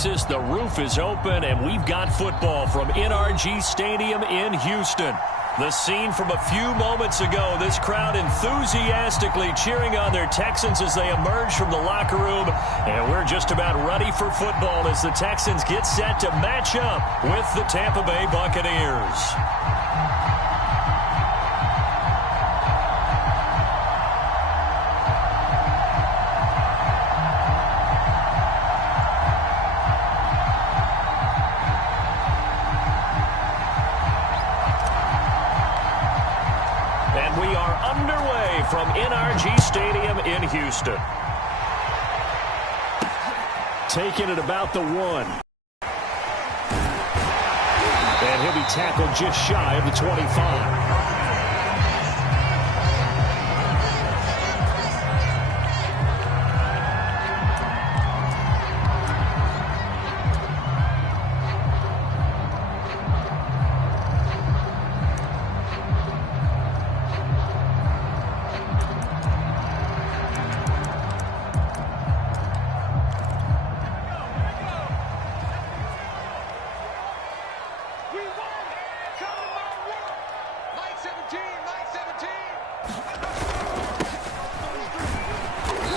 Texas. The roof is open, and we've got football from NRG Stadium in Houston. The scene from a few moments ago, this crowd enthusiastically cheering on their Texans as they emerge from the locker room. And we're just about ready for football as the Texans get set to match up with the Tampa Bay Buccaneers. From NRG Stadium in Houston. Taking it about the 1. And he'll be tackled just shy of the 25.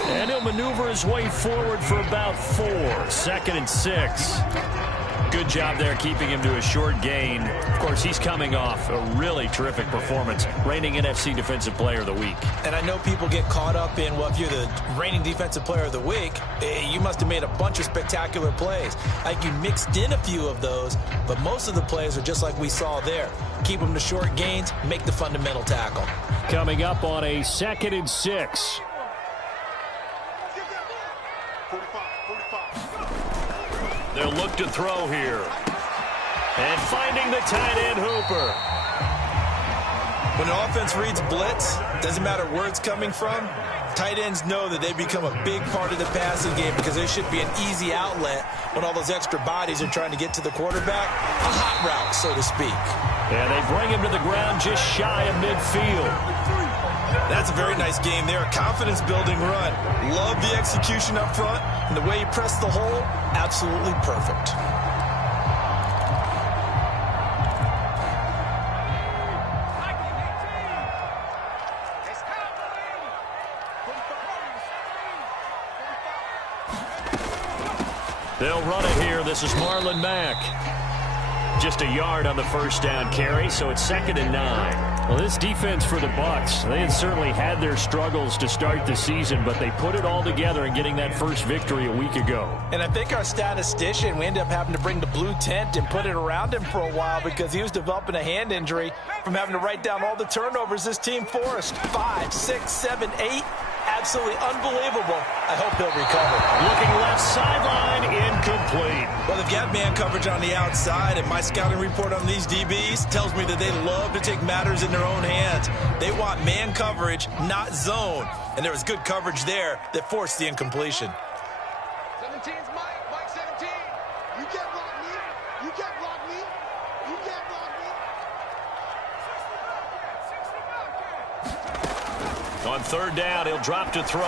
And he'll maneuver his way forward for about 4. 2nd and 6. Good job there keeping him to a short gain. Of course, he's coming off a really terrific performance, reigning NFC Defensive Player of the Week. And I know people get caught up in, well, if you're the reigning Defensive Player of the Week, you must have made a bunch of spectacular plays. I think you mixed in a few of those, but most of the plays are just like we saw there. Keep them to short gains, make the fundamental tackle. Coming up on a 2nd and 6. They'll look to throw here. And finding the tight end Hooper. When the offense reads blitz, doesn't matter where it's coming from, tight ends know that they become a big part of the passing game because there should be an easy outlet when all those extra bodies are trying to get to the quarterback. A hot route, so to speak. And they bring him to the ground just shy of midfield. That's a very nice game there. Confidence-building run. Love the execution up front. And the way he pressed the hole, absolutely perfect. They'll run it here. This is Marlon Mack. Just a yard on the first down carry, so it's 2nd and 9. Well, this defense for the Bucs, they had certainly had their struggles to start the season, but they put it all together in getting that first victory a week ago. And I think our statistician, we ended up having to bring the blue tent and put it around him for a while because he was developing a hand injury from having to write down all the turnovers this team forced. 5, 6, 7, 8. Absolutely unbelievable. I hope he'll recover. Looking left sideline, incomplete. Well, they've got man coverage on the outside, and my scouting report on these DBs tells me that they love to take matters in their own hands. They want man coverage, not zone. And there was good coverage there that forced the incompletion. 17's Mike 17. You can't block me. You can't block me. You can't block me. On 3rd down, he'll drop to throw.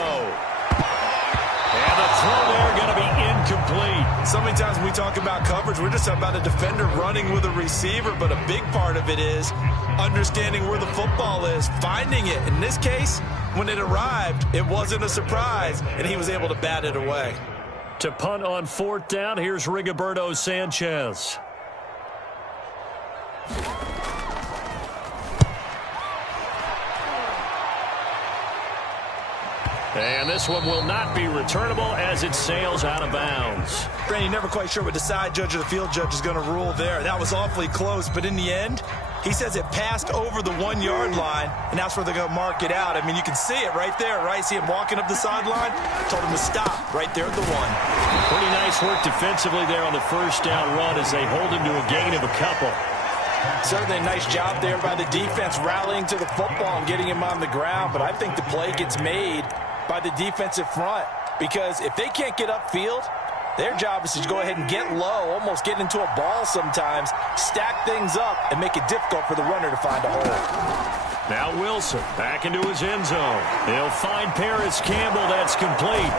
And the throw there going to be incomplete. So many times when we talk about coverage, we're just about a defender running with a receiver, but a big part of it is understanding where the football is, finding it. In this case, when it arrived, it wasn't a surprise, and he was able to bat it away. To punt on 4th down, here's Rigoberto Sanchez. And this one will not be returnable as it sails out of bounds. Brandon, never quite sure what the side judge or the field judge is going to rule there. That was awfully close, but in the end, he says it passed over the 1-yard line, and that's where they're going to mark it out. I mean, you can see it right there, right? See him walking up the sideline? Told him to stop right there at the 1. Pretty nice work defensively there on the first down run as they hold him to a gain of a couple. Certainly a nice job there by the defense rallying to the football and getting him on the ground, but I think the play gets made by the defensive front, because if they can't get upfield, their job is to go ahead and get low, almost get into a ball sometimes, stack things up, and make it difficult for the runner to find a hole. Now Wilson back into his end zone. He'll find Paris Campbell. That's complete.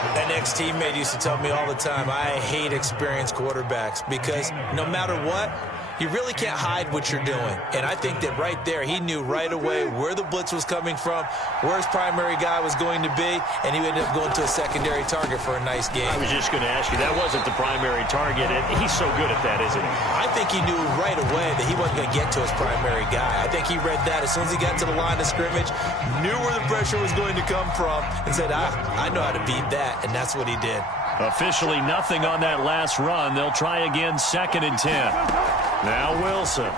An ex-teammate used to tell me all the time, I hate experienced quarterbacks because no matter what, you really can't hide what you're doing. And I think that right there, he knew right away where the blitz was coming from, where his primary guy was going to be, and he ended up going to a secondary target for a nice game. I was just going to ask you, that wasn't the primary target, and he's so good at that, isn't he? I think he knew right away that he wasn't going to get to his primary guy. I think he read that as soon as he got to the line of scrimmage, knew where the pressure was going to come from, and said, I know how to beat that, and that's what he did. Officially nothing on that last run. They'll try again, 2nd and 10. Now Wilson.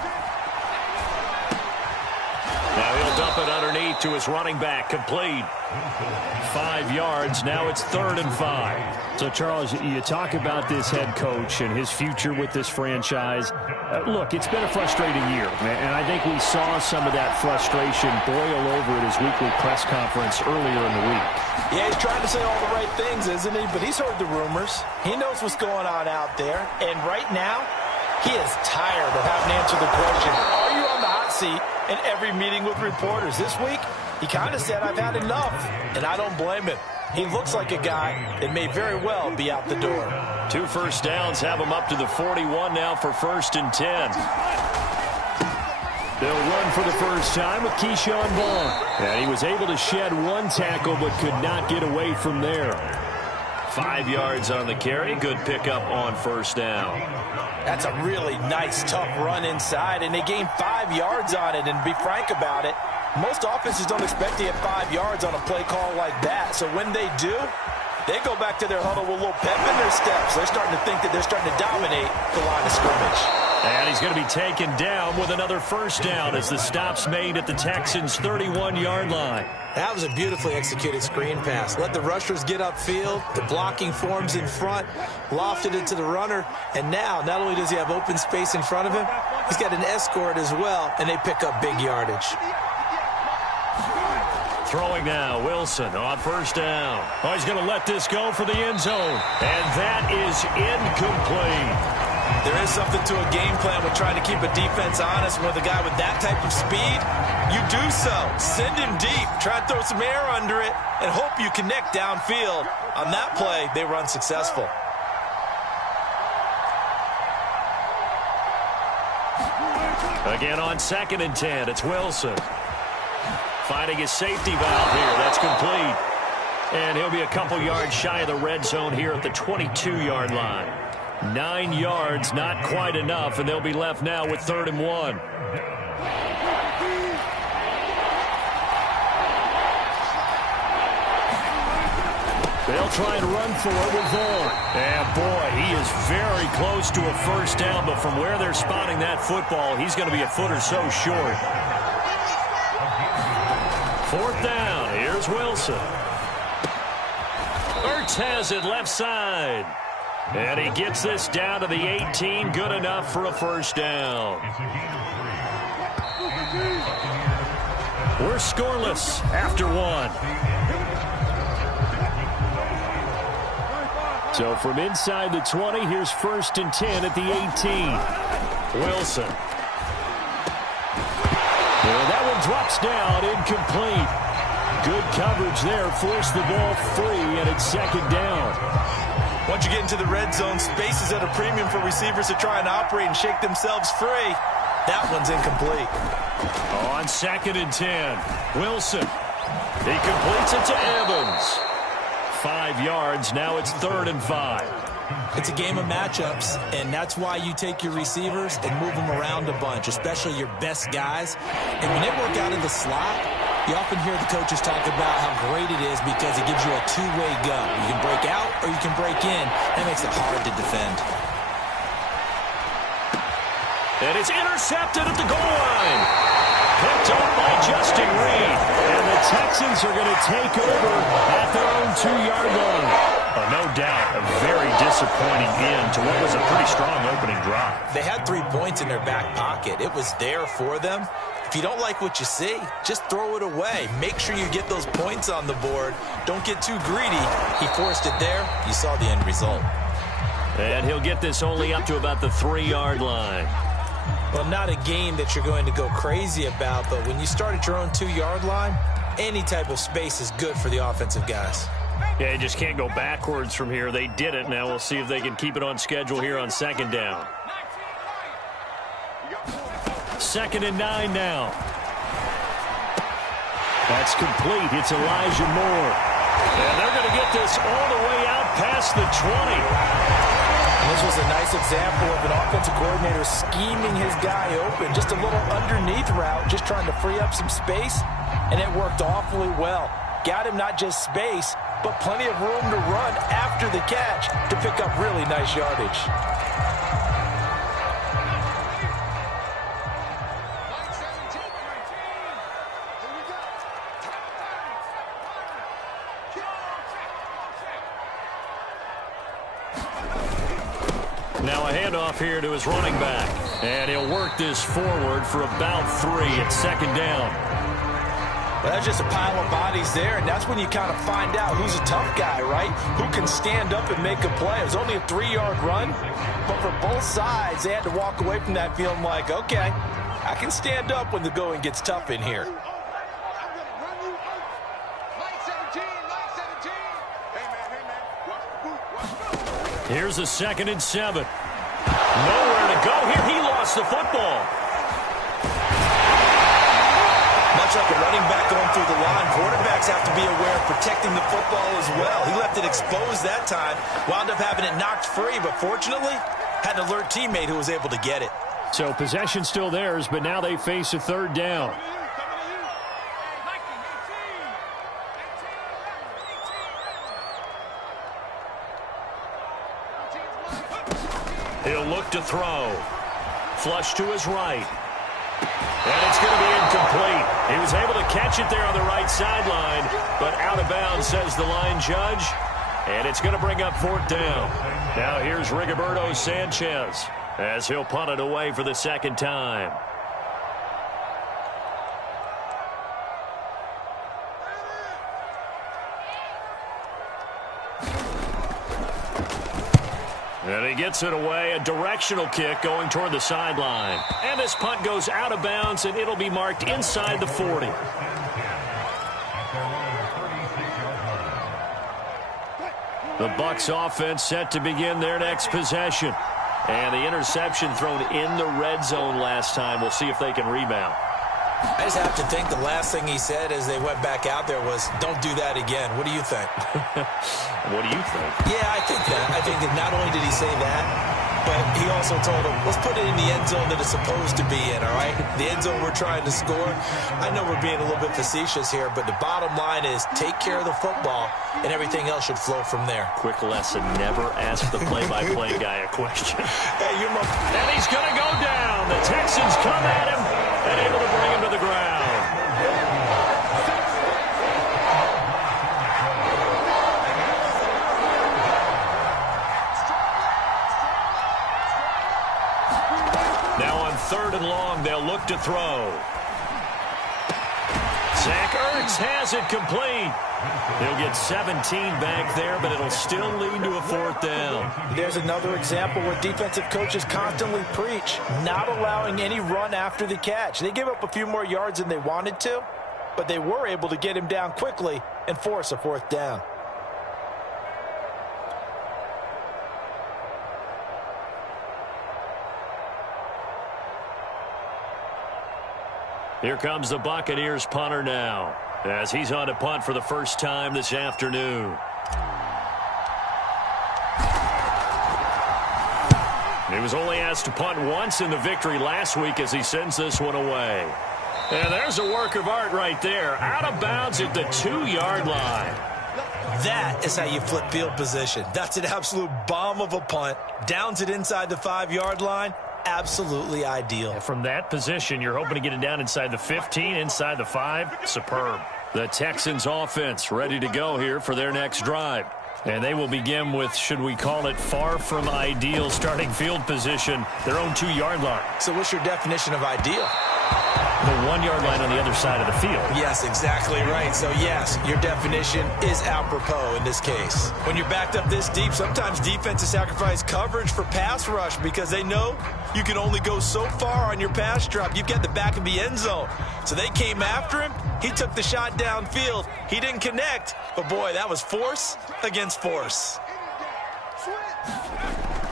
Now he'll dump it underneath to his running back. Complete. 5 yards. Now it's 3rd and 5. So, Charles, you talk about this head coach and his future with this franchise. Look, it's been a frustrating year, and I think we saw some of that frustration boil over at his weekly press conference earlier in the week. Yeah, he's trying to say all the right things, isn't he? But he's heard the rumors. He knows what's going on out there. And right now, he is tired of having to answer the question, are you on the hot seat in every meeting with reporters? This week, he kind of said, I've had enough. And I don't blame him. He looks like a guy that may very well be out the door. 2 first downs have him up to the 41 now for 1st and 10. They'll run for the first time with Keyshawn Vaughn. And he was able to shed 1 tackle but could not get away from there. 5 yards on the carry. Good pickup on 1st down. That's a really nice, tough run inside, and they gained 5 yards on it. And to be frank about it, most offenses don't expect to get 5 yards on a play call like that. So when they do, they go back to their huddle with a little pep in their steps. They're starting to think that they're starting to dominate the line of scrimmage. And he's going to be taken down with another 1st down as the stop's made at the Texans' 31-yard line. That was a beautifully executed screen pass. Let the rushers get upfield. The blocking forms in front. Lofted it to the runner. And now, not only does he have open space in front of him, he's got an escort as well, and they pick up big yardage. Throwing now, Wilson on 1st down. Oh, he's going to let this go for the end zone. And that is incomplete. There is something to a game plan with trying to keep a defense honest. With a guy with that type of speed, you do so. Send him deep. Try to throw some air under it and hope you connect downfield. On that play, they were unsuccessful. Again on 2nd and 10, it's Wilson. Finding his safety valve here. That's complete. And he'll be a couple yards shy of the red zone here at the 22-yard line. 9 yards, not quite enough, and they'll be left now with 3rd and 1. They'll try and run for it with Vaughn. And boy, he is very close to a 1st down, but from where they're spotting that football, he's going to be a foot or so short. 4th down, here's Wilson. Ertz has it left side. And he gets this down to the 18. Good enough for a 1st down. We're scoreless after 1. So from inside the 20, here's 1st and 10 at the 18. Wilson. Well, that one drops down, incomplete. Good coverage there, forced the ball free, and it's 2nd down. Once you get into the red zone, space is at a premium for receivers to try and operate and shake themselves free. That one's incomplete. On 2nd and 10, Wilson. He completes it to Evans. 5 yards, now it's 3rd and 5. It's a game of matchups, and that's why you take your receivers and move them around a bunch, especially your best guys. And when they work out in the slot, you often hear the coaches talk about how great it is because it gives you a two-way go. You can break out or you can break in. That makes it hard to defend. And it's intercepted at the goal line. Picked up by Justin Reed. And the Texans are going to take over at their own 2-yard line. No doubt, a very disappointing end to what was a pretty strong opening drive. They had 3 points in their back pocket. It was there for them. If you don't like what you see, just throw it away. Make sure you get those points on the board. Don't get too greedy. He forced it there. You saw the end result. And he'll get this only up to about the 3-yard line. Well, not a game that you're going to go crazy about, but when you start at your own 2-yard line, any type of space is good for the offensive guys. Yeah, you just can't go backwards from here. They did it. Now we'll see if they can keep it on schedule here on second down. 2nd and 9 now. That's complete. It's Elijah Moore. And they're going to get this all the way out past the 20. This was a nice example of an offensive coordinator scheming his guy open. Just a little underneath route, just trying to free up some space, and it worked awfully well. Got him not just space, but plenty of room to run after the catch to pick up really nice yardage. Now a handoff here to his running back. And he'll work this forward for about 3 at 2nd down. Well, that's just a pile of bodies there, and that's when you kind of find out who's a tough guy, right? Who can stand up and make a play. It was only a 3-yard run, but for both sides, they had to walk away from that feeling like, okay, I can stand up when the going gets tough in here. Here's a 2nd and 7. Nowhere to go here. He lost the football. Much like a running back going through the line, quarterbacks have to be aware of protecting the football as well. He left it exposed that time, wound up having it knocked free, but fortunately, had an alert teammate who was able to get it. So possession still theirs, but now they face a 3rd down. He'll look to throw. Flush to his right. And it's going to be incomplete. He was able to catch it there on the right sideline, but out of bounds, says the line judge. And it's going to bring up 4th down. Now here's Rigoberto Sanchez as he'll punt it away for the 2nd time. And he gets it away, a directional kick going toward the sideline. And this punt goes out of bounds, and it'll be marked inside the 40. The Bucs offense set to begin their next possession. And the interception thrown in the red zone last time. We'll see if they can rebound. I just have to think the last thing he said as they went back out there was, don't do that again. What do you think? What do you think? Yeah, I think that. I think that not only did he say that, but he also told him, let's put it in the end zone that it's supposed to be in, all right? The end zone we're trying to score. I know we're being a little bit facetious here, but the bottom line is take care of the football, and everything else should flow from there. Quick lesson, never ask the play-by-play guy a question. Hey, you're my... And he's going to go down. The Texans come at him and able to bring him to the ground. Now on 3rd and long, they'll look to throw. Zach Ertz has it complete. He'll get 17 back there, but it'll still lead to a 4th down. There's another example where defensive coaches constantly preach, not allowing any run after the catch. They gave up a few more yards than they wanted to, but they were able to get him down quickly and force a 4th down. Here comes the Buccaneers punter now, as he's on to punt for the first time this afternoon. He was only asked to punt once in the victory last week as he sends this one away. And there's a work of art right there. Out of bounds at the 2-yard line. That is how you flip field position. That's an absolute bomb of a punt. Downs it inside the 5-yard line. Absolutely ideal. From that position, you're hoping to get it down inside the 15, inside the 5. Superb. The Texans offense ready to go here for their next drive. And they will begin with, should we call it, far from ideal starting field position, their own 2-yard line. So what's your definition of ideal? The 1 yard line on the other side of the field. Yes, exactly right. So, yes, your definition is apropos in this case. When you're backed up this deep, sometimes defenses sacrifice coverage for pass rush because they know you can only go so far on your pass drop. You've got the back of the end zone. So they came after him. He took the shot downfield. He didn't connect. But, boy, that was force against force.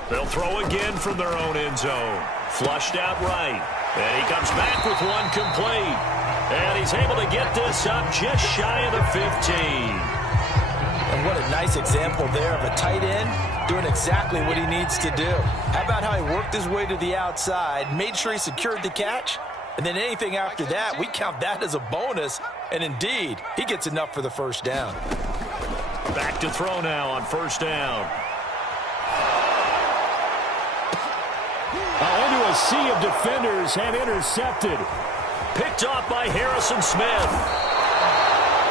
They'll throw again from their own end zone. Flushed out right. And he comes back with one complete. And he's able to get this up just shy of the 15. And what a nice example there of a tight end doing exactly what he needs to do. How about how he worked his way to the outside, made sure he secured the catch, and then anything after that, we count that as a bonus. And indeed, he gets enough for the first down. Back to throw now on first down. Into a sea of defenders and intercepted. Picked off by Harrison Smith.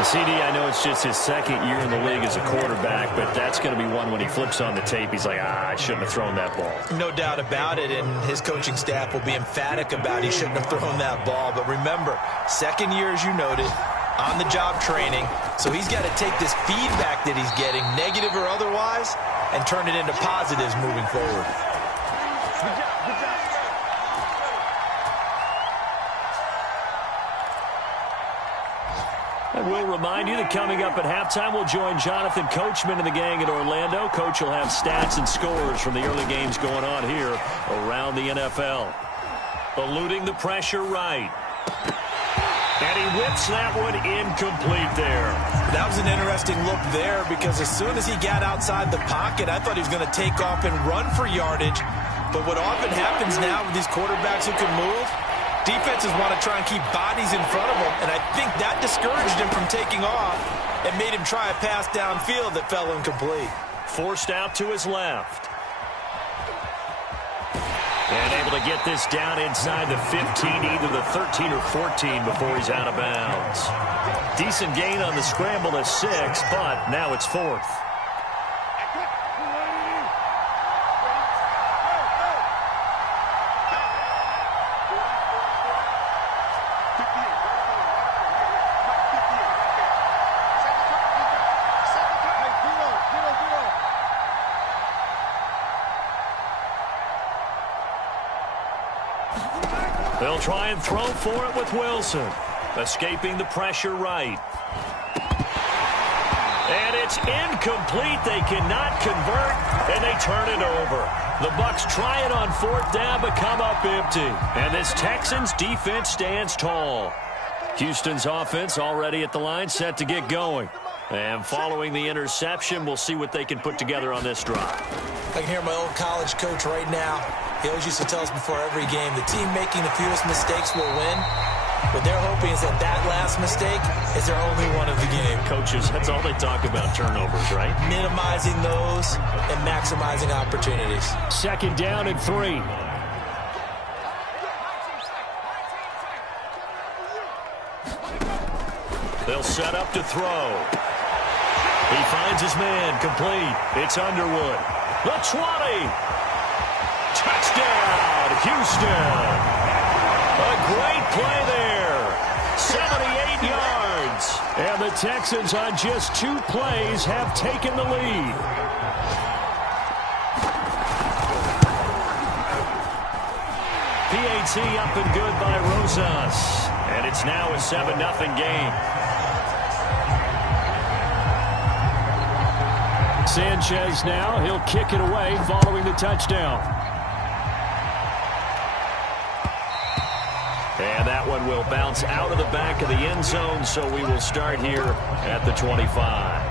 CD, I know it's just his second year in the league as a quarterback, but that's going to be one when he flips on the tape. He's like, I shouldn't have thrown that ball. No doubt about it, and his coaching staff will be emphatic about he shouldn't have thrown that ball. But remember, second year, as you noted, on-the-job training, so he's got to take this feedback that he's getting, negative or otherwise, and turn it into positives moving forward. I will remind you that coming up at halftime, we'll join Jonathan Coachman and the gang in Orlando. Coach will have stats and scores from the early games going on here around the NFL. Eluding the pressure right. And he whips that one incomplete there. That was an interesting look there because as soon as he got outside the pocket, I thought he was going to take off and run for yardage. But what often happens now with these quarterbacks who can move, defenses want to try and keep bodies in front of them, and I think that discouraged him from taking off and made him try a pass downfield that fell incomplete. Forced out to his left. And able to get this down inside the 15, either the 13 or 14 before he's out of bounds. Decent gain on the scramble to 6, but now it's 4th. They'll try and throw for it with Wilson. Escaping the pressure right. And it's incomplete. They cannot convert, and they turn it over. The Bucs try it on 4th down, but come up empty. And this Texans defense stands tall. Houston's offense already at the line, set to get going. And following the interception, we'll see what they can put together on this drive. I can hear my old college coach right now. He always used to tell us before every game, the team making the fewest mistakes will win. What they're hoping is that last mistake is their only one of the game. Coaches, that's all they talk about, turnovers, right? Minimizing those and maximizing opportunities. 2nd down and 3. They'll set up to throw. He finds his man, complete. It's Underwood. The 20. Touchdown, Houston. A great play there. 78 yards. And the Texans on just 2 plays have taken the lead. PAT up and good by Rosas. And it's now a 7-0 game. Sanchez now, he'll kick it away following the touchdown. And that one will bounce out of the back of the end zone, so we will start here at the 25.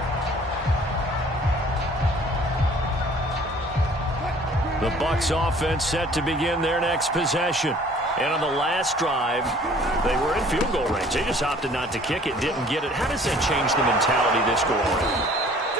The Bucs offense set to begin their next possession. And on the last drive, they were in field goal range. They just opted not to kick it, didn't get it. How does that change the mentality this go around?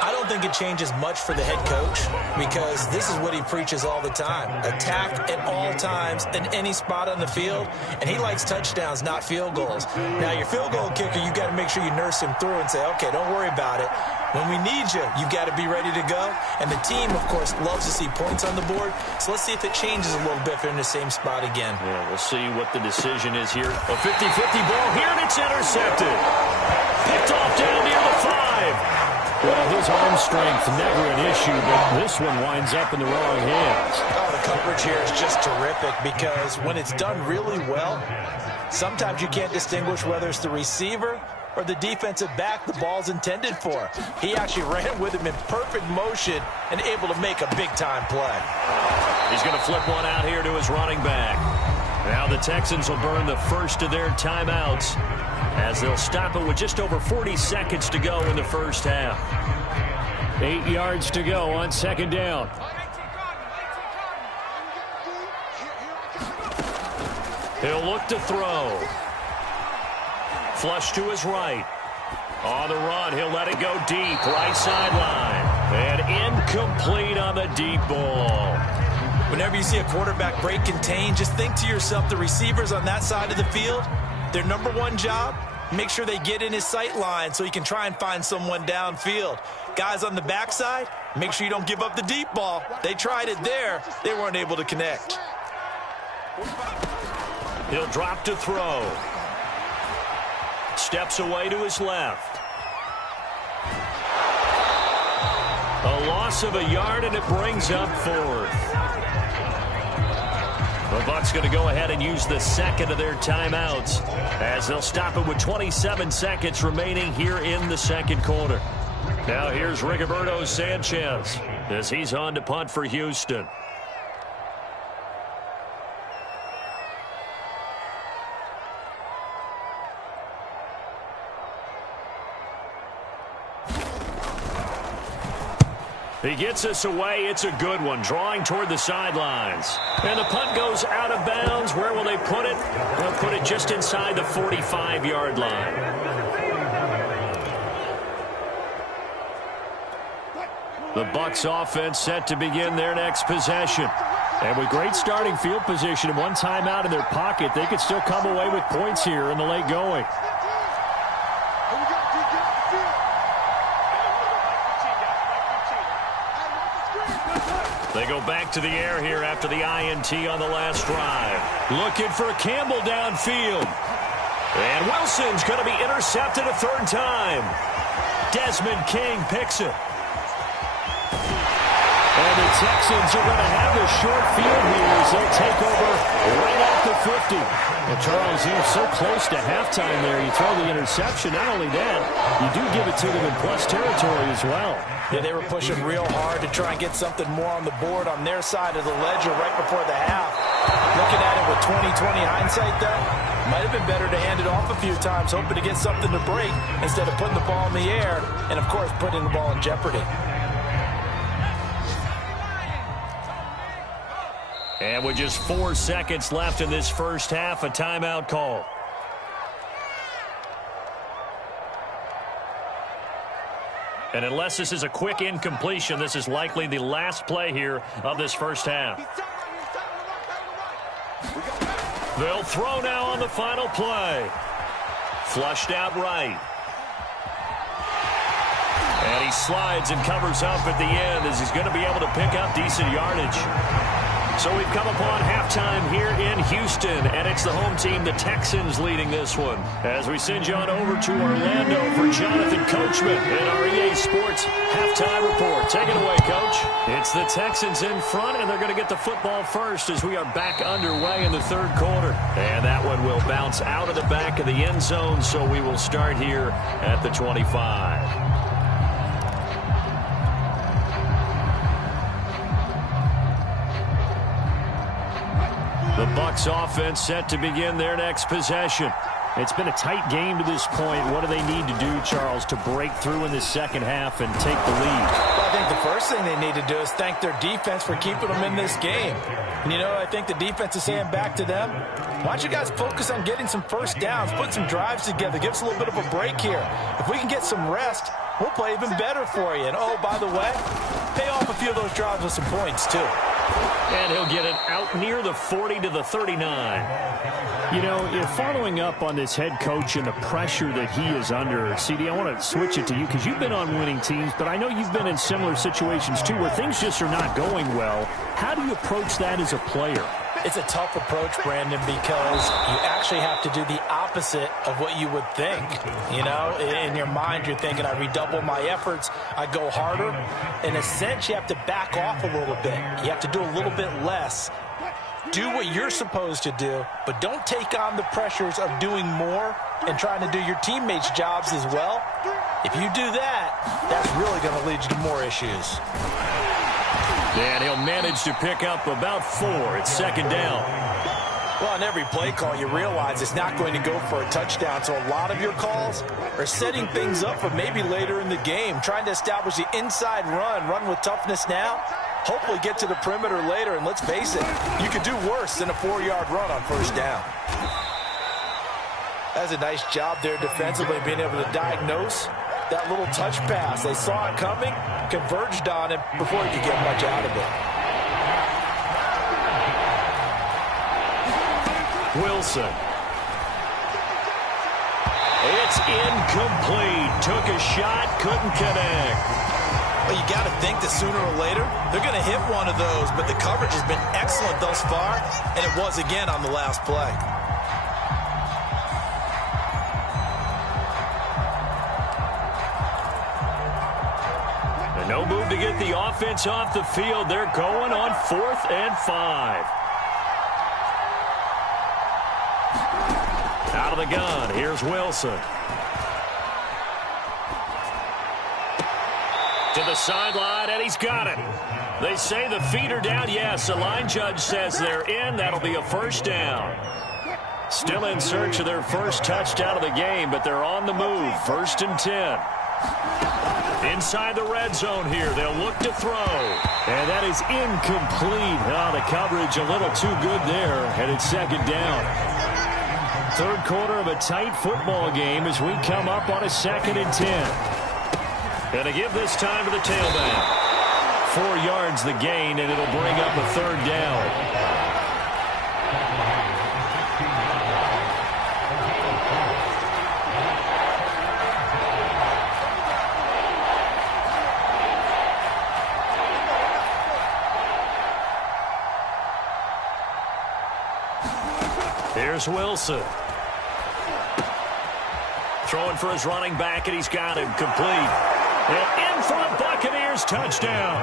I don't think it changes much for the head coach because this is what he preaches all the time. Attack at all times in any spot on the field, and he likes touchdowns, not field goals. Now, your field goal kicker, you got to make sure you nurse him through and say, okay, don't worry about it. When we need you, you've got to be ready to go. And the team, of course, loves to see points on the board. So let's see if it changes a little bit if they're in the same spot again. Yeah, we'll see what the decision is here. A 50-50 ball here, and it's intercepted. Picked off down near the 5. Well, his arm strength never an issue, but this one winds up in the wrong hands. Oh, the coverage here is just terrific because when it's done really well, sometimes you can't distinguish whether it's the receiver or the defensive back the ball's intended for. He actually ran with him in perfect motion and able to make a big-time play. He's going to flip one out here to his running back. Now the Texans will burn the first of their timeouts as they'll stop it with just over 40 seconds to go in the first half. 8 yards to go on second down. He'll look to throw. Flush to his right. On the run, he'll let it go deep, right sideline. And incomplete on the deep ball. Whenever you see a quarterback break contain, just think to yourself, the receivers on that side of the field, their number one job, make sure they get in his sight line so he can try and find someone downfield. Guys on the backside, make sure you don't give up the deep ball. They tried it there. They weren't able to connect. He'll drop to throw. Steps away to his left. A loss of a yard, and it brings up fourth. The Bucs going to go ahead and use the second of their timeouts as they'll stop it with 27 seconds remaining here in the second quarter. Now here's Rigoberto Sanchez as he's on to punt for Houston. He gets us away. It's a good one, drawing toward the sidelines. And the punt goes out of bounds. Where will they put it? They'll put it just inside the 45-yard line. The Bucs offense set to begin their next possession. And with great starting field position and one timeout in their pocket, they could still come away with points here in the late going. They go back to the air here after the INT on the last drive. Looking for Campbell downfield. And Wilson's going to be intercepted a third time. Desmond King picks it. And the Texans are going to have a short field here as they'll take over right at the 50. Well, Charles, you're so close to halftime there. You throw the interception. Not only that, you do give it to them in plus territory as well. Yeah, they were pushing real hard to try and get something more on the board on their side of the ledger right before the half. Looking at it with 20/20 hindsight, though, might have been better to hand it off a few times, hoping to get something to break instead of putting the ball in the air and, of course, putting the ball in jeopardy. And with just 4 seconds left in this first half, a timeout call. And unless this is a quick incompletion, this is likely the last play here of this first half. They'll throw now on the final play. Flushed out right. And he slides and covers up at the end as he's going to be able to pick up decent yardage. So we've come upon halftime here in Houston, and it's the home team, the Texans, leading this one. As we send you on over to Orlando for Jonathan Coachman in our EA Sports halftime report. Take it away, Coach. It's the Texans in front, and they're going to get the football first as we are back underway in the third quarter. And that one will bounce out of the back of the end zone, so we will start here at the 25. The Bucs offense set to begin their next possession. It's been a tight game to this point. What do they need to do, Charles, to break through in the second half and take the lead? Well, I think the first thing they need to do is thank their defense for keeping them in this game. And, you know, I think the defense is saying back to them, why don't you guys focus on getting some first downs, put some drives together, give us a little bit of a break here. If we can get some rest, we'll play even better for you. And, oh, by the way, pay off a few of those drives with some points, too. And he'll get it out near the 40 to the 39. You know, if following up on this head coach and the pressure that he is under, CD, I want to switch it to you because you've been on winning teams, but I know you've been in similar situations too where things just are not going well. How do you approach that as a player? It's a tough approach, Brandon, because you actually have to do the opposite of what you would think. You know, in your mind, you're thinking, I redouble my efforts, I go harder. In a sense, you have to back off a little bit. You have to do a little bit less. Do what you're supposed to do, but don't take on the pressures of doing more and trying to do your teammates' jobs as well. If you do that, that's really going to lead you to more issues. And he'll manage to pick up about 4. It's second down. Well, on every play call, you realize it's not going to go for a touchdown. So a lot of your calls are setting things up for maybe later in the game, trying to establish the inside run with toughness now, hopefully get to the perimeter later. And let's face it, you could do worse than a 4-yard run on first down. That's a nice job there defensively, being able to diagnose that little touch pass. They saw it coming, converged on him before he could get much out of it. Wilson. It's incomplete. Took a shot, couldn't connect. Well, you got to think that sooner or later they're going to hit one of those, but the coverage has been excellent thus far, and it was again on the last play. No move to get the offense off the field. They're going on 4th and 5. Out of the gun, here's Wilson. To the sideline, and he's got it. They say the feet are down. Yes, the line judge says they're in. That'll be a first down. Still in search of their first touchdown of the game, but they're on the move. 1st and 10. Inside the red zone here. They'll look to throw. And that is incomplete. Oh, the coverage a little too good there. And it's second down. Third quarter of a tight football game as we come up on a 2nd and 10. Going to give this time to the tailback. 4 yards the gain, and it'll bring up a 3rd down. Here's Wilson. Throwing for his running back, and he's got him complete. And in front, Buccaneers touchdown.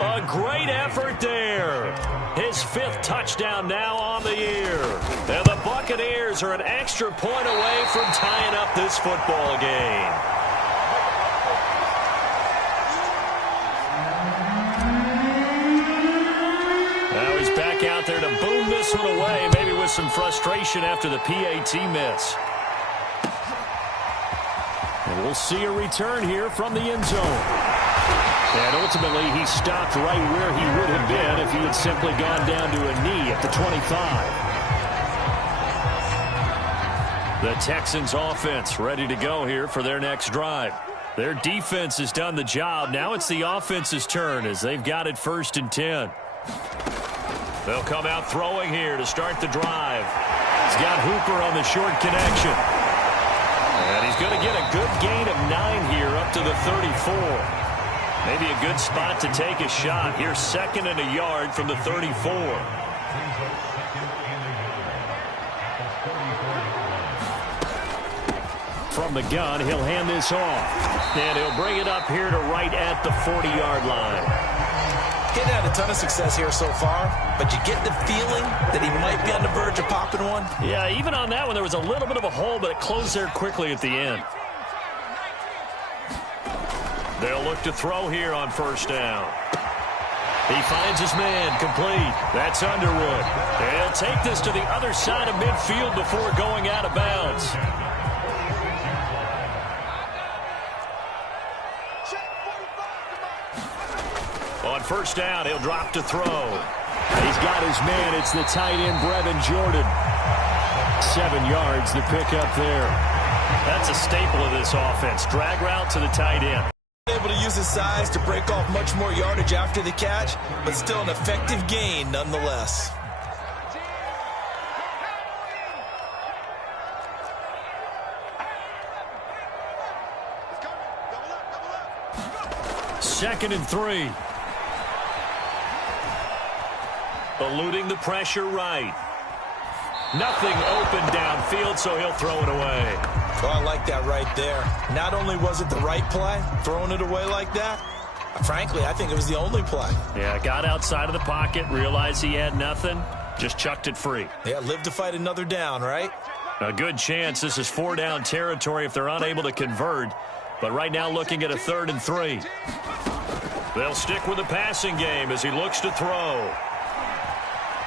A great effort there. His 5th touchdown now on the year. And the Buccaneers are an extra point away from tying up this football game. Now he's back out there to boom this one away, maybe with some frustration after the PAT miss. And we'll see a return here from the end zone. And ultimately, he stopped right where he would have been if he had simply gone down to a knee at the 25. The Texans offense ready to go here for their next drive. Their defense has done the job. Now it's the offense's turn as they've got it 1st and 10. They'll come out throwing here to start the drive. He's got Hooper on the short connection. And he's going to get a good gain of 9 here up to the 34. Maybe a good spot to take a shot. Here's 2nd and a yard from the 34. From the gun, he'll hand this off. And he'll bring it up here to right at the 40-yard line. He's had a ton of success here so far, but you get the feeling that he might be on the verge of popping one. Yeah, even on that one, there was a little bit of a hole, but it closed there quickly at the end. They'll look to throw here on 1st down. He finds his man complete. That's Underwood. He'll take this to the other side of midfield before going out of bounds. On 1st down, he'll drop to throw. He's got his man. It's the tight end, Brevin Jordan. 7 yards, the pickup there. That's a staple of this offense. Drag route to the tight end. Able to use his size to break off much more yardage after the catch, but still an effective gain nonetheless. Second and 3. Eluding the pressure right. Nothing open downfield, so he'll throw it away. Oh, I like that right there. Not only was it the right play, throwing it away like that, frankly, I think it was the only play. Yeah, got outside of the pocket, realized he had nothing, just chucked it free. Yeah, live to fight another down, right? A good chance this is 4-down territory if they're unable to convert. But right now looking at a 3rd and 3. They'll stick with the passing game as he looks to throw.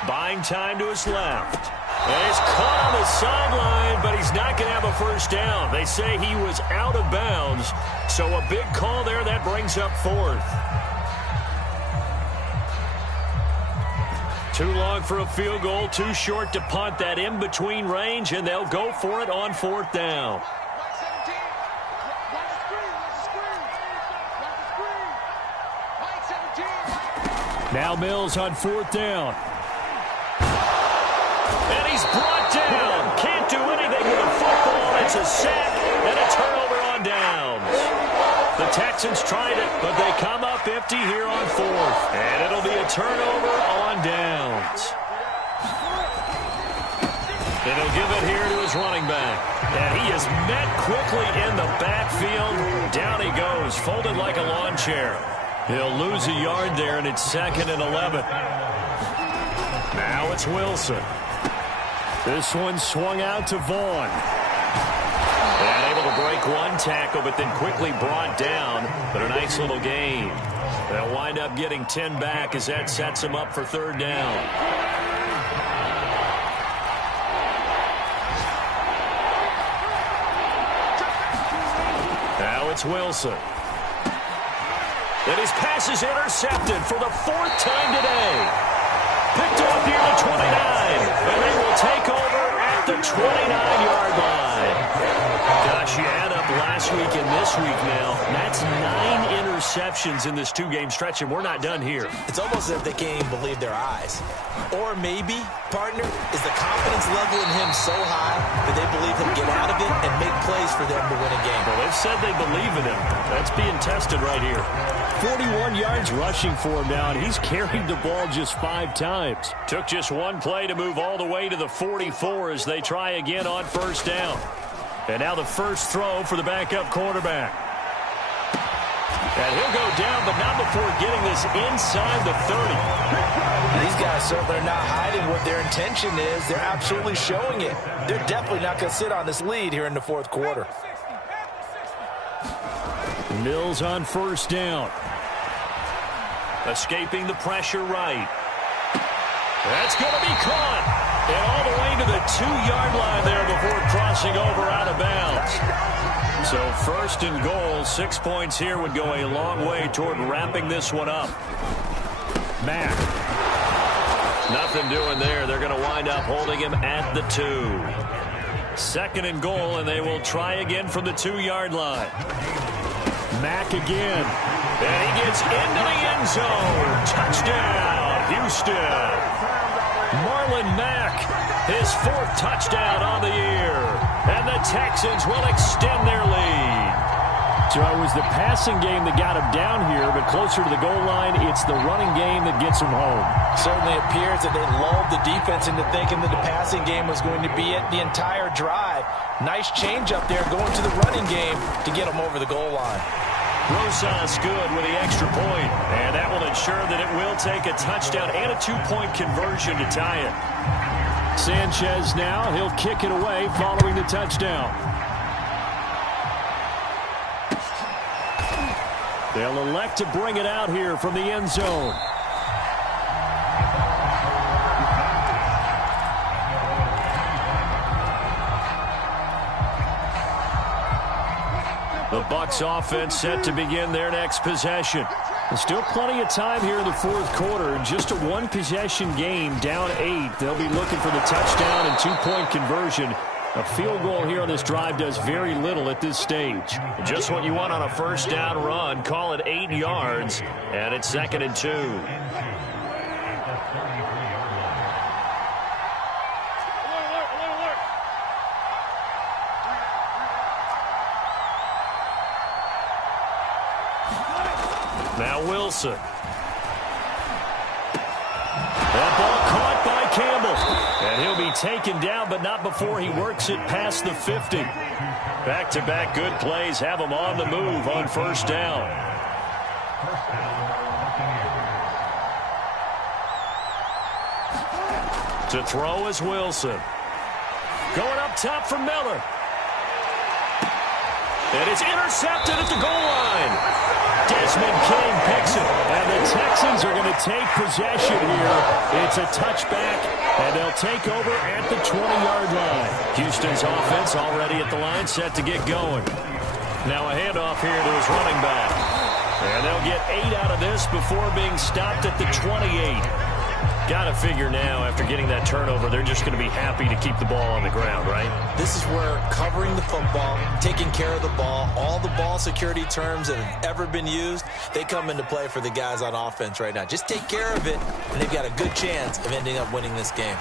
Buying time to his left. And he's caught on the sideline, but he's not going to have a first down. They say he was out of bounds, so a big call there. That brings up 4th. Too long for a field goal, too short to punt. That in-between range, and they'll go for it on 4th down. Now Mills on 4th down. And he's brought down. Can't do anything with the football. It's a sack and a turnover on downs. The Texans tried it, but they come up empty here on 4th. And it'll be a turnover on downs. And he'll give it here to his running back. And he is met quickly in the backfield. Down he goes, folded like a lawn chair. He'll lose a yard there, and it's 2nd and 11. Now it's Wilson. This one swung out to Vaughn. And able to break one tackle, but then quickly brought down. But a nice little gain. They'll wind up getting 10 back as that sets them up for 3rd down. Now it's Wilson. And his pass is intercepted for the 4th time today. Picked off near the 29. And they will take over at the 29-yard line. Gosh, you add up last week and this week now. That's 9 interceptions in this 2-game stretch, and we're not done here. It's almost as if they can't even believe their eyes. Or maybe, partner, is the confidence level in him so high that they believe he'll get out of it and make plays for them to win a game. Well, they've said they believe in him. That's being tested right here. 41 yards rushing for him now, and he's carried the ball just 5 times. Took just one play to move all the way to the 44 as they try again on 1st down. And now the first throw for the backup quarterback. And he'll go down, but not before getting this inside the 30. These guys certainly are not hiding what their intention is. They're absolutely showing it. They're definitely not going to sit on this lead here in the 4th quarter. Mills on 1st down. Escaping the pressure right. That's going to be caught. And all the way to the 2-yard line there before crossing over out of bounds. So 1st and goal, 6 points here would go a long way toward wrapping this one up. Mack. Nothing doing there. They're going to wind up holding him at the 2. 2nd and goal, and they will try again from the 2-yard line. Mack again. And he gets into the end zone. Touchdown, Houston. Marlon Mack, his 4th touchdown on the year. And the Texans will extend their lead. So it was the passing game that got him down here, but closer to the goal line, it's the running game that gets him home. Certainly appears that they lulled the defense into thinking that the passing game was going to be it the entire drive. Nice change up there going to the running game to get them over the goal line. Rosas good with the extra point, and that will ensure that it will take a touchdown and a 2-point conversion to tie it. Sanchez now, he'll kick it away following the touchdown. They'll elect to bring it out here from the end zone. The Bucs offense set to begin their next possession. There's still plenty of time here in the 4th quarter. Just a 1-possession game, down 8. They'll be looking for the touchdown and 2-point conversion A field goal here on this drive does very little at this stage. Just what you want on a first down run. Call it 8 yards, and it's 2nd and 2. Now Wilson. That ball caught by Campbell. And he'll be taken down, but not before he works it past the 50. Back-to-back good plays have him on the move on first down. To throw is Wilson. Going up top for Miller. And it's intercepted at the goal line. Desmond King picks it. And the Texans are going to take possession here. It's a touchback, and they'll take over at the 20-yard line. Houston's offense already at the line, set to get going. Now a handoff here to his running back. And they'll get 8 out of this before being stopped at the 28. Got to figure now, after getting that turnover, they're just going to be happy to keep the ball on the ground, right? This is where covering the football, taking care of the ball, all the ball security terms that have ever been used, they come into play for the guys on offense right now. Just take care of it, and they've got a good chance of ending up winning this game.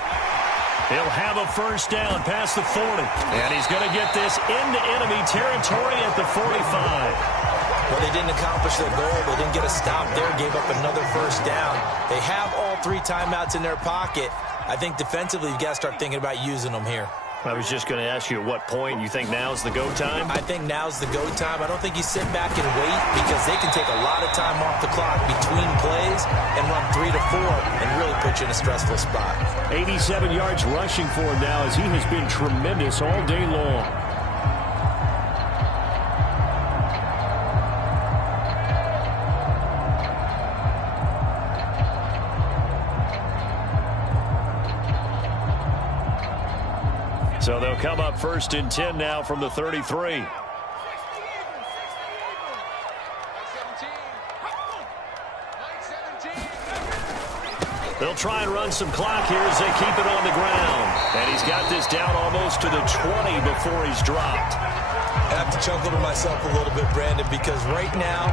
He'll have a first down past the 40. And he's going to get this into enemy territory at the 45. Well, they didn't accomplish their goal. They didn't get a stop there, gave up another first down. They have all 3 timeouts in their pocket. I think defensively, you've got to start thinking about using them here. I was just going to ask you at what point you think now's the go time? I think now's the go time. I don't think you sit back and wait because they can take a lot of time off the clock between plays and run 3 to 4 and really put you in a stressful spot. 87 yards rushing for him now as he has been tremendous all day long. So they'll come up 1st and 10 now from the 33. They'll try and run some clock here as they keep it on the ground. And he's got this down almost to the 20 before he's dropped. I have to chuckle to myself a little bit, Brandon, because right now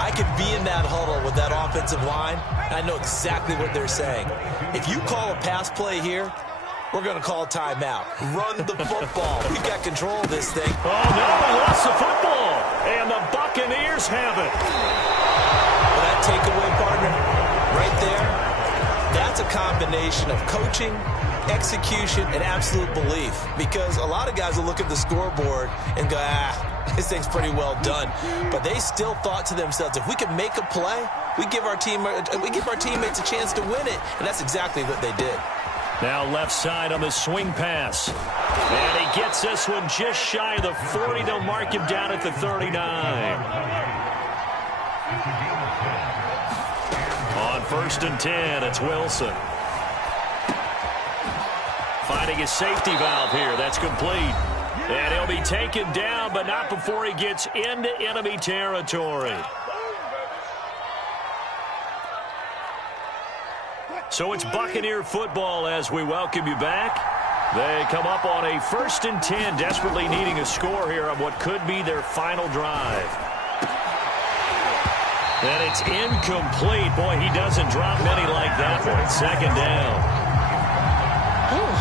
I could be in that huddle with that offensive line, and I know exactly what they're saying. If you call a pass play here, we're going to call a timeout. Run the football. We've got control of this thing. Oh, no, he lost the football. And the Buccaneers have it. Well, that takeaway, partner, right there, that's a combination of coaching, execution, and absolute belief. Because a lot of guys will look at the scoreboard and go, this thing's pretty well done. But they still thought to themselves, if we can make a play, we give our teammates a chance to win it. And that's exactly what they did. Now left side on the swing pass. And he gets this one just shy of the 40. They'll mark him down at the 39. On 1st and 10, it's Wilson. Finding his safety valve here. That's complete. And he'll be taken down, but not before he gets into enemy territory. So it's Buccaneer football as we welcome you back. They come up on a 1st and 10, desperately needing a score here on what could be their final drive. And it's incomplete. Boy, he doesn't drop many like that one. 2nd down.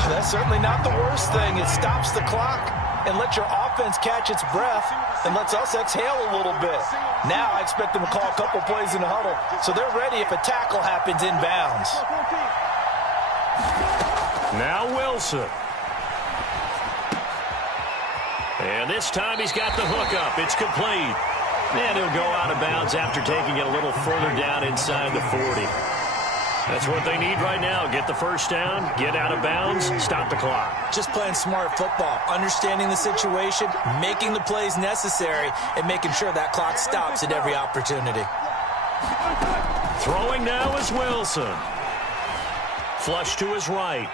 That's certainly not the worst thing. It stops the clock and lets your offense catch its breath and lets us exhale a little bit. Now I expect them to call a couple plays in the huddle, so they're ready if a tackle happens inbounds. Now Wilson. And this time he's got the hook up. It's complete. And he'll go out of bounds after taking it a little further down inside the 40. That's what they need right now. Get the first down, get out of bounds, stop the clock. Just playing smart football, understanding the situation, making the plays necessary, and making sure that clock stops at every opportunity. Throwing now is Wilson. Flush to his right.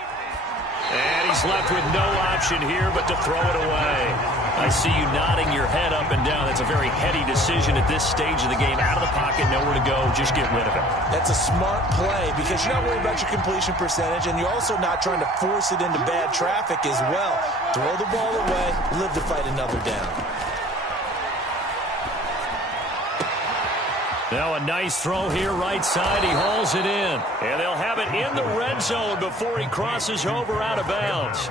And he's left with no option here but to throw it away. I see you nodding your head up and down. That's a very heady decision at this stage of the game. Out of the pocket, nowhere to go. Just get rid of it. That's a smart play because you're not worried about your completion percentage, and you're also not trying to force it into bad traffic as well. Throw the ball away, live to fight another down. Now a nice throw here right side. He hauls it in. And they'll have it in the red zone before he crosses over out of bounds.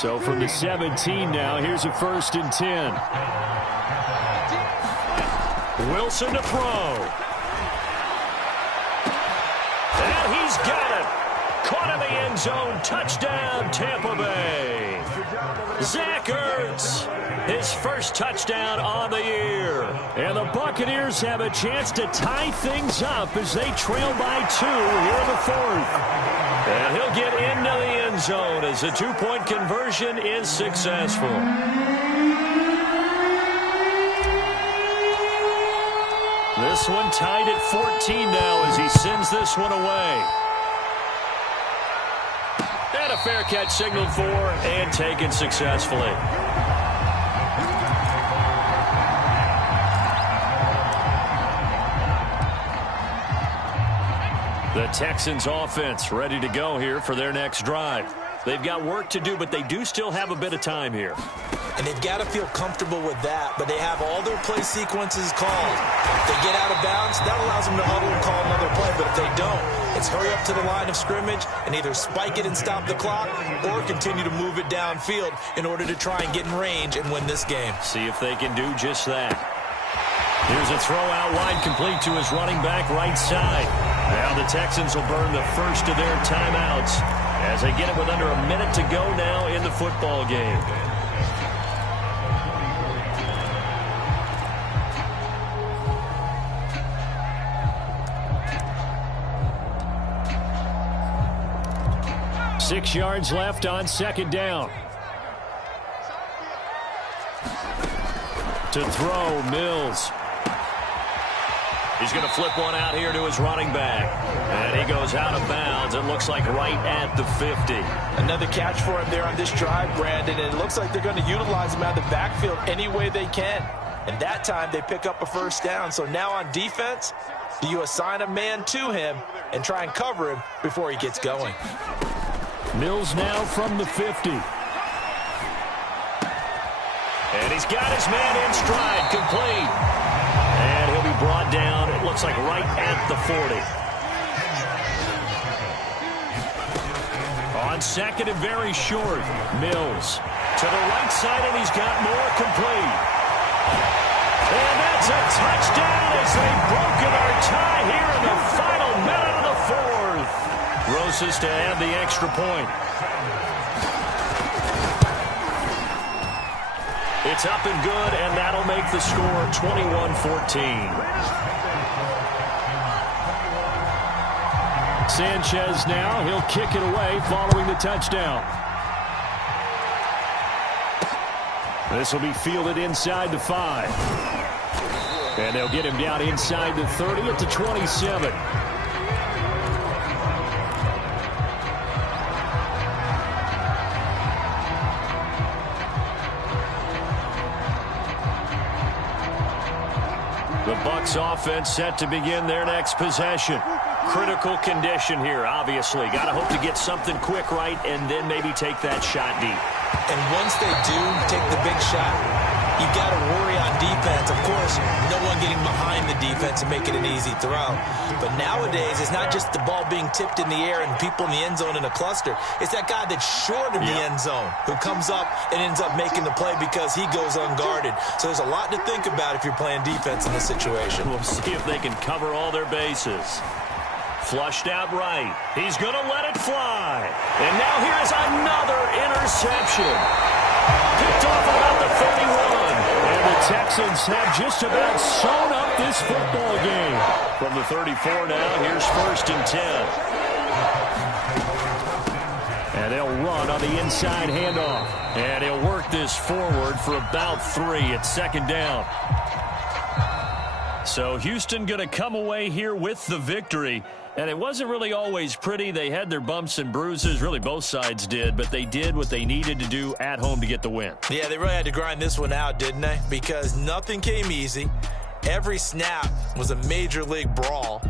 So from the 17 now, here's a 1st and 10. Wilson to throw. And he's got it. Caught in the end zone. Touchdown, Tampa Bay. Zach Ertz, his first touchdown on the year. And the Buccaneers have a chance to tie things up as they trail by 2 here in the 4th. And he'll get into the end zone as the 2-point conversion is successful. This one tied at 14 now as he sends this one away. And a fair catch signaled for and taken successfully. The Texans offense ready to go here for their next drive. They've got work to do, but they do still have a bit of time here. And they've got to feel comfortable with that, but they have all their play sequences called. If they get out of bounds, that allows them to huddle and call another play, but if they don't, it's hurry up to the line of scrimmage and either spike it and stop the clock or continue to move it downfield in order to try and get in range and win this game. See if they can do just that. Here's a throw out wide complete to his running back right side. Now the Texans will burn the first of their timeouts as they get it with under a minute to go now in the football game. Six yards left on 2nd down. To throw, Mills. He's going to flip one out here to his running back. And he goes out of bounds. It looks like right at the 50. Another catch for him there on this drive, Brandon. And it looks like they're going to utilize him out of the backfield any way they can. And that time they pick up a 1st down. So now on defense, do you assign a man to him and try and cover him before he gets going? Mills now from the 50. And he's got his man in stride, complete. And he'll be brought down, it looks like right at the 40. On 2nd and very short, Mills to the right side, and he's got more, complete. And that's a touchdown as they've broken our tie here in the final minute of the 4th. Rosas to add the extra point. It's up and good, and that'll make the score 21-14. Sanchez now, he'll kick it away following the touchdown. This will be fielded inside the 5. And they'll get him down inside the 30 at the 27. The Bucs offense set to begin their next possession. Critical condition here, obviously. Got to hope to get something quick right and then maybe take that shot deep. And once they do take the big shot, you've got to worry on defense. Of course, no one getting behind the defense and making an easy throw. But nowadays, it's not just the ball being tipped in the air and people in the end zone in a cluster. It's that guy that's short of the end zone who comes up and ends up making the play because he goes unguarded. So there's a lot to think about if you're playing defense in this situation. We'll see if they can cover all their bases. Flushed out right. He's going to let it fly. And now here is another interception. Picked off about the 31. And the Texans have just about sewn up this football game. From the 34 now, here's 1st and 10. And they'll run on the inside handoff. And he'll work this forward for about 3 at 2nd down. So Houston going to come away here with the victory. And it wasn't really always pretty. They had their bumps and bruises. Really, both sides did. But they did what they needed to do at home to get the win. Yeah, they really had to grind this one out, didn't they? Because nothing came easy. Every snap was a major league brawl.